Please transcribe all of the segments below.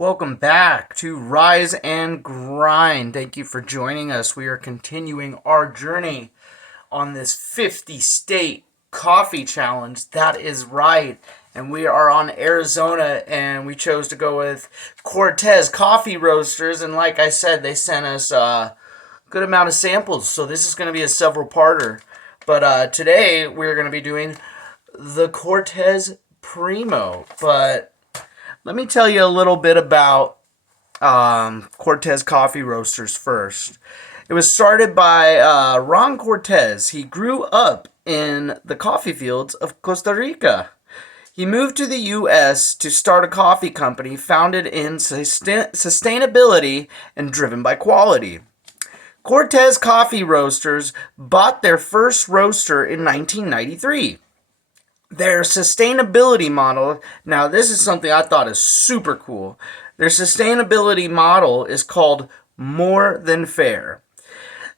Welcome back to Rise and Grind. Thank you for joining us. We are continuing our journey on this 50 state coffee challenge. That is right. And we are on Arizona, and we chose to go with Cortez Coffee Roasters. And like I said, they sent us a good amount of samples. So this is going to be a several-parter. But today we're going to be doing the Cortez Primo. But let me tell you a little bit about Cortez Coffee Roasters first. It was started by Ron Cortez. He grew up in the coffee fields of Costa Rica. He moved to the U.S. to start a coffee company founded in sustainability and driven by quality. Cortez Coffee Roasters bought their first roaster in 1993. Their sustainability model, now this is something I thought is super cool. Their sustainability model is called More Than Fair.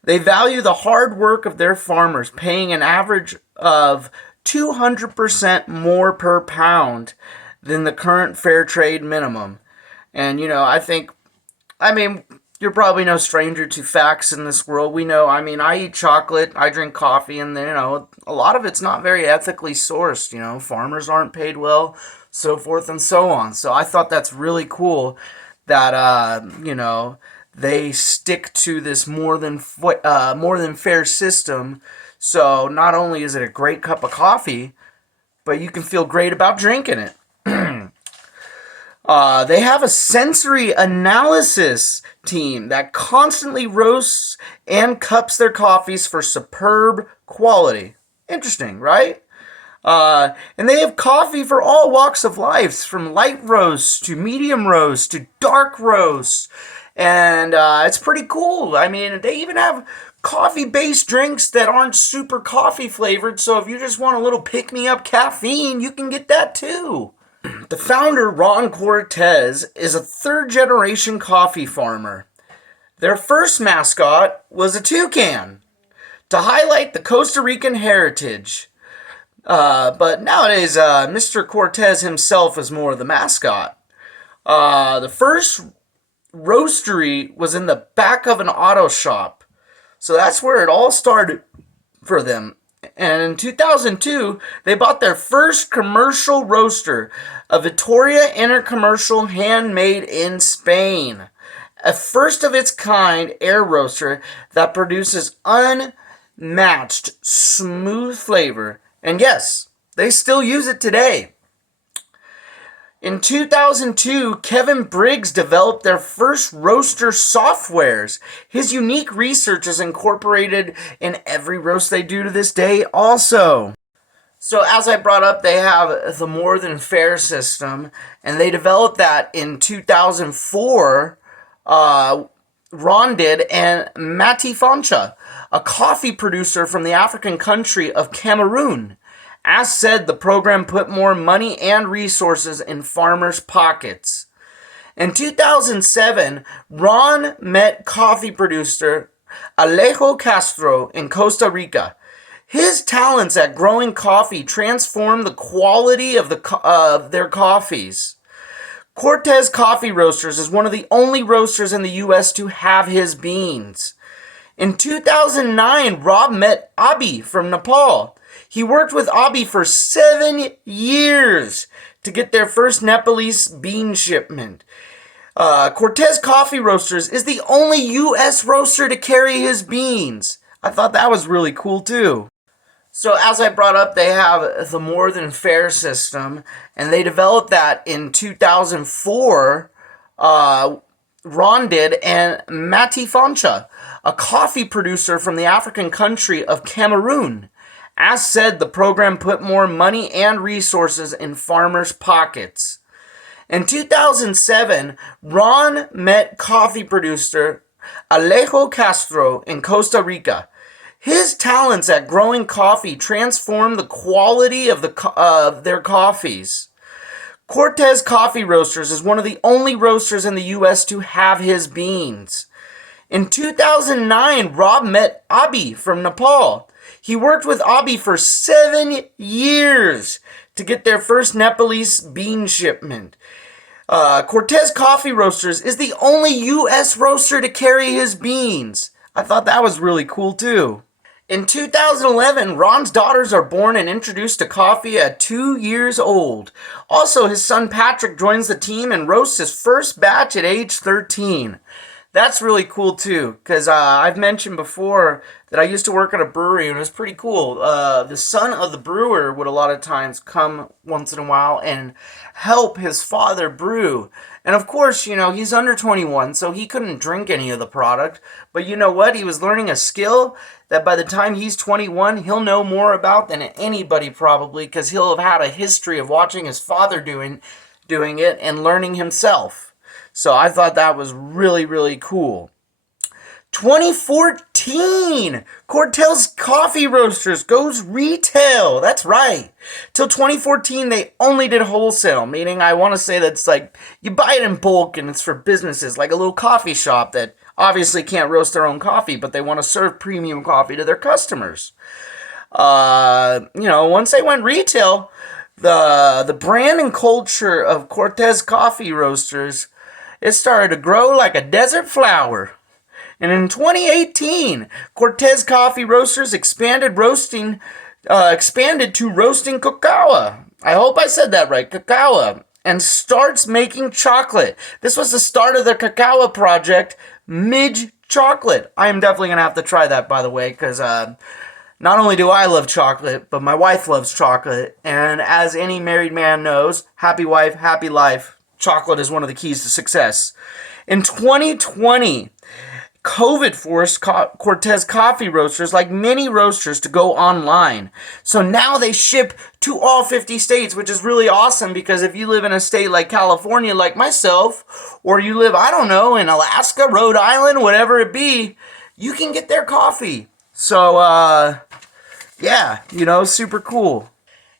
They value the hard work of their farmers, paying an average of 200% more per pound than the current fair trade minimum. And, you're probably no stranger to facts in this world. We know, I eat chocolate, I drink coffee, and, a lot of it's not very ethically sourced. Farmers aren't paid well, so forth and so on. So I thought that's really cool that, they stick to this more than fair system. So not only is it a great cup of coffee, but you can feel great about drinking it. They have a sensory analysis team that constantly roasts and cups their coffees for superb quality. Interesting, right? And they have coffee for all walks of life, from light roasts to medium roasts to dark roasts. And it's pretty cool. They even have coffee-based drinks that aren't super coffee flavored. So if you just want a little pick-me-up caffeine, you can get that too. The founder, Ron Cortez, is a third-generation coffee farmer. Their first mascot was a toucan to highlight the Costa Rican heritage. But nowadays, Mr. Cortez himself is more the mascot. The first roastery was in the back of an auto shop. So that's where it all started for them. And in 2002, they bought their first commercial roaster, a Victoria Intercommercial handmade in Spain. A first of its kind air roaster that produces unmatched smooth flavor. And yes, they still use it today. In 2002, Kevin Briggs developed their first roaster softwares. His unique research is incorporated in every roast they do to this day also. So as I brought up, they have the More Than Fair system, and they developed that in 2004. Ron did, and Mati Fancha, a coffee producer from the African country of Cameroon. As said, the program put more money and resources in farmers' pockets. In 2007, Ron met coffee producer Alejo Castro in Costa Rica. His talents at growing coffee transformed the quality of their coffees. Cortez Coffee Roasters is one of the only roasters in the U.S. to have his beans. In 2009, Rob met Abi from Nepal. He worked with Abi for 7 years to get their first Nepalese bean shipment. Cortez Coffee Roasters is the only U.S. roaster to carry his beans. I thought that was really cool too. So as I brought up, they have the More Than Fair system, and they developed that in 2004. Ron did, and Mati Fancha, a coffee producer from the African country of Cameroon. As said, the program put more money and resources in farmers' pockets. In 2007, Ron met coffee producer Alejo Castro in Costa Rica. His talents at growing coffee transformed the quality of their coffees. Cortez Coffee Roasters is one of the only roasters in the U.S. to have his beans. In 2009, Rob met Abi from Nepal. He worked with Abi for 7 years to get their first Nepalese bean shipment. Cortez Coffee Roasters is the only U.S. roaster to carry his beans. I thought that was really cool too. In 2011, Ron's daughters are born and introduced to coffee at 2 years old. Also, his son Patrick joins the team and roasts his first batch at age 13. That's really cool too, because I've mentioned before that I used to work at a brewery and it was pretty cool. The son of the brewer would a lot of times come once in a while and help his father brew. And of course, he's under 21, so he couldn't drink any of the product. But you know what? He was learning a skill that by the time he's 21, he'll know more about than anybody probably, because he'll have had a history of watching his father doing it and learning himself. So I thought that was really, really cool. 2014, Cortez Coffee Roasters goes retail. That's right. Till 2014, they only did wholesale, meaning I want to say that's like you buy it in bulk and it's for businesses, like a little coffee shop that obviously can't roast their own coffee, but they want to serve premium coffee to their customers. Once they went retail, the brand and culture of Cortez Coffee Roasters, it started to grow like a desert flower. And in 2018, Cortez Coffee Roasters expanded to roasting cacao. I hope I said that right, cacao. And starts making chocolate. This was the start of their cacao project, Midge Chocolate. I am definitely going to have to try that, by the way, because not only do I love chocolate, but my wife loves chocolate. And as any married man knows, happy wife, happy life. Chocolate is one of the keys to success. In 2020, COVID forced Cortez Coffee Roasters, like many roasters, to go online. So now they ship to all 50 states, which is really awesome because if you live in a state like California, like myself, or you live, I don't know, in Alaska, Rhode Island, whatever it be, you can get their coffee. So, super cool.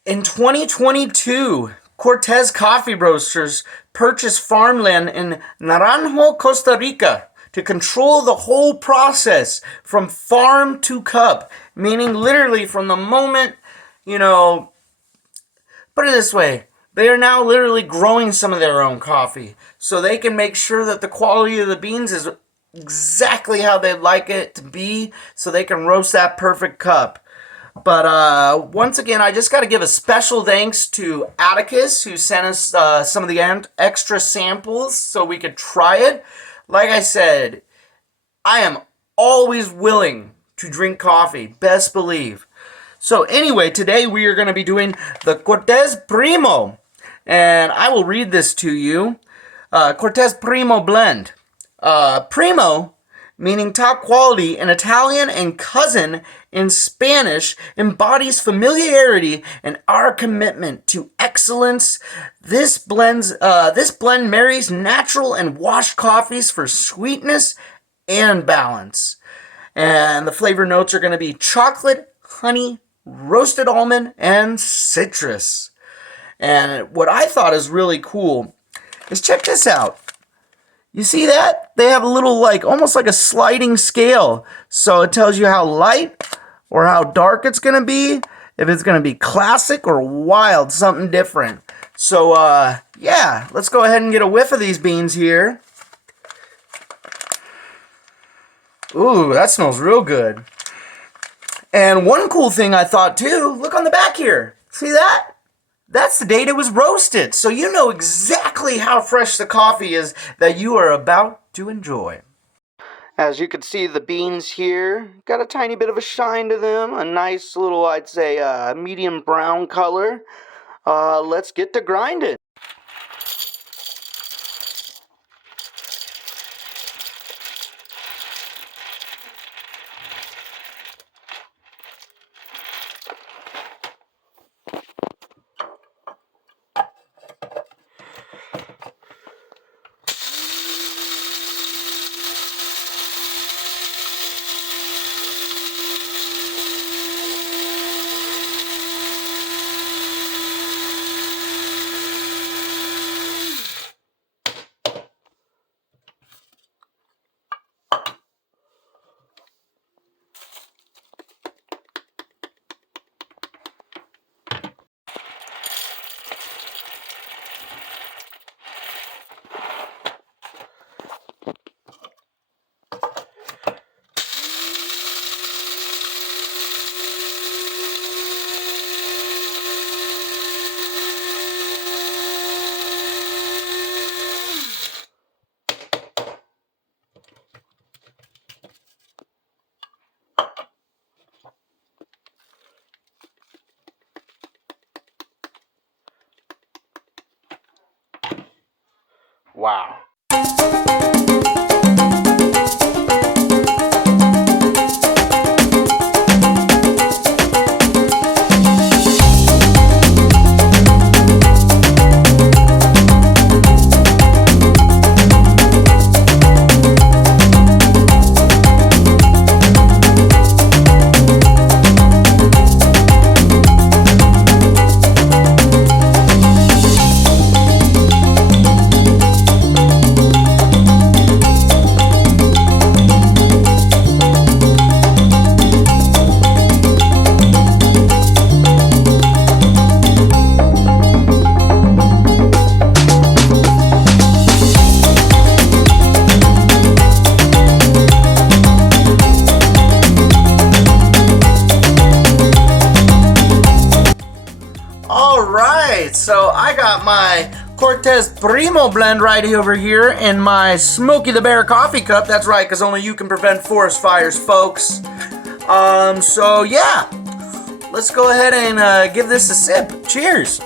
In 2022, Cortez Coffee Roasters purchased farmland in Naranjo, Costa Rica to control the whole process from farm to cup, meaning literally from the moment, put it this way, they are now literally growing some of their own coffee so they can make sure that the quality of the beans is exactly how they'd like it to be so they can roast that perfect cup. But once again, I just got to give a special thanks to Atticus, who sent us some of the extra samples so we could try it. Like I said, I am always willing to drink coffee, best believe. So anyway, today we are going to be doing the Cortez Primo. And I will read this to you. Cortez Primo Blend. Primo, meaning top quality in Italian, and cousin in Spanish, embodies familiarity and our commitment to excellence. This blend marries natural and washed coffees for sweetness and balance. And the flavor notes are going to be chocolate, honey, roasted almond, and citrus. And what I thought is really cool is check this out. You see that? They have a little, almost like a sliding scale. So it tells you how light or how dark it's going to be, if it's going to be classic or wild, something different. So, let's go ahead and get a whiff of these beans here. Ooh, that smells real good. And one cool thing I thought too, look on the back here. See that? That's the date it was roasted, so you know exactly how fresh the coffee is that you are about to enjoy. As you can see, the beans here got a tiny bit of a shine to them, a nice little, I'd say, medium brown color. Let's get to grinding. Wow. Alright, so I got my Cortez Primo Blend right over here in my Smokey the Bear coffee cup. That's right, because only you can prevent forest fires, folks. So yeah, let's go ahead and give this a sip. Cheers.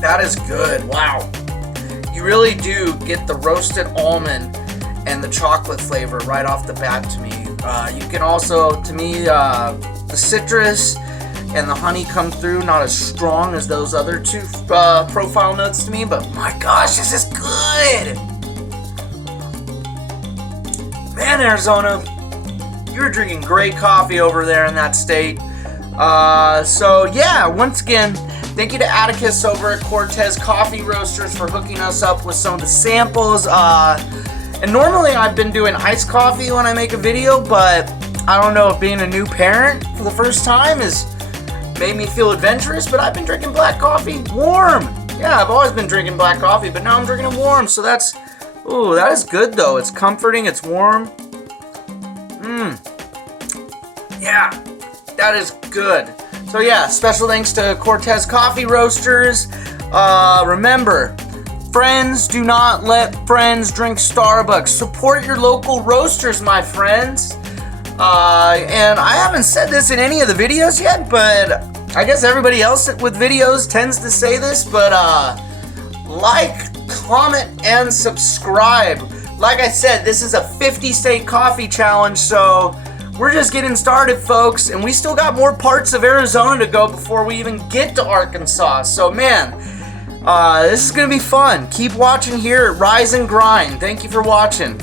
That is good. Wow. You really do get the roasted almond and the chocolate flavor right off the bat to me. You can also, to me, the citrus and the honey come through, not as strong as those other two profile notes to me, but my gosh, this is good! Man, Arizona, you're drinking great coffee over there in that state. So yeah, once again, thank you to Atticus over at Cortez Coffee Roasters for hooking us up with some of the samples. And normally I've been doing iced coffee when I make a video, but I don't know if being a new parent for the first time has made me feel adventurous, but I've been drinking black coffee warm. Yeah, I've always been drinking black coffee, but now I'm drinking it warm, so that's, ooh, that is good though. It's comforting, it's warm. Yeah, that is good. So yeah, special thanks to Cortez Coffee Roasters. Remember, friends do not let friends drink Starbucks. Support your local roasters, my friends. And I haven't said this in any of the videos yet, but I guess everybody else with videos tends to say this, but like, comment, and subscribe. Like I said, this is a 50-state coffee challenge, so we're just getting started, folks, and we still got more parts of Arizona to go before we even get to Arkansas. So, man, this is going to be fun. Keep watching here at Rise and Grind. Thank you for watching.